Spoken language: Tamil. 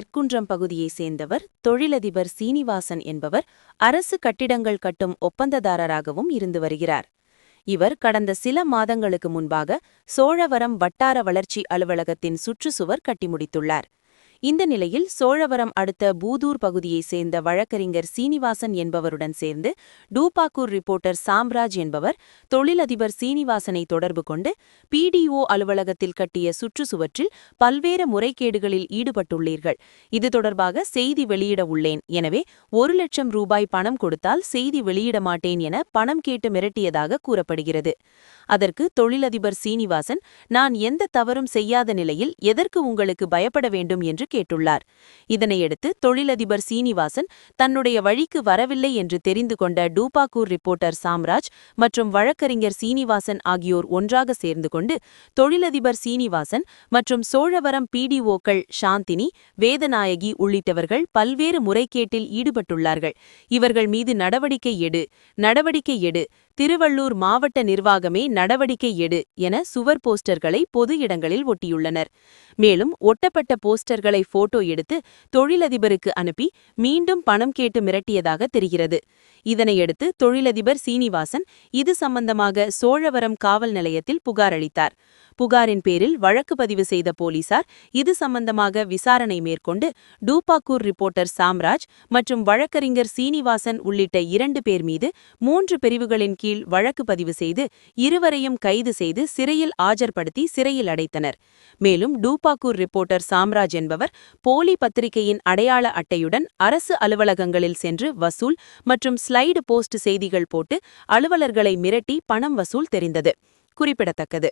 நெற்குன்றம் பகுதியைச் சேர்ந்தவர் தொழிலதிபர் சீனிவாசன் என்பவர் அரசு கட்டிடங்கள் கட்டும் ஒப்பந்ததாரராகவும் இருந்து வருகிறார். இவர் கடந்த சில மாதங்களுக்கு முன்பாக சோழவரம் வட்டார வளர்ச்சி அலுவலகத்தின் சுற்றுச்சுவர் கட்டி முடித்துள்ளார். இந்த நிலையில் சோழவரம் அடுத்த பூதூர் பகுதியைச் சேர்ந்த வழக்கறிஞர் சீனிவாசன் என்பவருடன் சேர்ந்து டூபாக்கூர் ரிப்போர்ட்டர் சாம்ராஜ் என்பவர் தொழிலதிபர் சீனிவாசனை தொடர்பு கொண்டு பிடிஓ அலுவலகத்தில் கட்டிய சுற்றுச்சுவற்றில் பல்வேறு முறைகேடுகளில் ஈடுபட்டுள்ளீர்கள், இது தொடர்பாக செய்தி வெளியிட உள்ளேன், எனவே 1,00,000 ரூபாய் பணம் கொடுத்தால் செய்தி வெளியிட மாட்டேன் என பணம் கேட்டு மிரட்டியதாக கூறப்படுகிறது. அதற்கு தொழிலதிபர் சீனிவாசன், நான் எந்த தவறும் செய்யாத நிலையில் எதற்கு உங்களுக்கு பயப்பட வேண்டும் என்று கேட்டுள்ளார். இதனையடுத்து தொழிலதிபர் சீனிவாசன் தன்னுடைய வழிக்கு வரவில்லை என்று தெரிந்து கொண்ட டூபாக்கூர் ரிப்போர்ட்டர் சாம்ராஜ் மற்றும் வழக்கறிஞர் சீனிவாசன் ஆகியோர் ஒன்றாக சேர்ந்து கொண்டு தொழிலதிபர் சீனிவாசன் மற்றும் சோழவரம் பிடிஓக்கள் சாந்தினி, வேதநாயகி உள்ளிட்டவர்கள் பல்வேறு முறைகேட்டில் ஈடுபட்டுள்ளார்கள், இவர்கள் மீது நடவடிக்கை எடு, திருவள்ளூர் மாவட்ட நிர்வாகமே நடவடிக்கை எடு என சுவர் போஸ்டர்களை பொது இடங்களில் ஒட்டியுள்ளனர். மேலும் ஒட்டப்பட்ட போஸ்டர்களை போட்டோ எடுத்து தொழிலதிபருக்கு அனுப்பி மீண்டும் பணம் கேட்டு மிரட்டியதாக தெரிகிறது. இதனையடுத்து தொழிலதிபர் சீனிவாசன் இது சம்பந்தமாக சோழவரம் காவல் நிலையத்தில் புகார் அளித்தார். புகாரின் பேரில் வழக்கு பதிவு செய்த போலீசார் இது சம்பந்தமாக விசாரணை மேற்கொண்டு டூபாக்கூர் ரிப்போர்ட்டர் சாம்ராஜ் மற்றும் வழக்கறிஞர் சீனிவாசன் உள்ளிட்ட 2 பேர் மீது 3 பிரிவுகளின் கீழ் வழக்கு பதிவு செய்து இருவரையும் கைது செய்து சிறையில் ஆஜர்படுத்தி சிறையில் அடைத்தனர். மேலும் டூபாக்கூர் ரிப்போர்ட்டர் சாம்ராஜ் என்பவர் போலி பத்திரிகையின் அடையாள அட்டையுடன் அரசு அலுவலகங்களில் சென்று வசூல் மற்றும் ஸ்லைடு போஸ்ட் செய்திகள் போட்டு அலுவலர்களை மிரட்டி பணம் வசூல் தெரிந்தது குறிப்பிடத்தக்கது.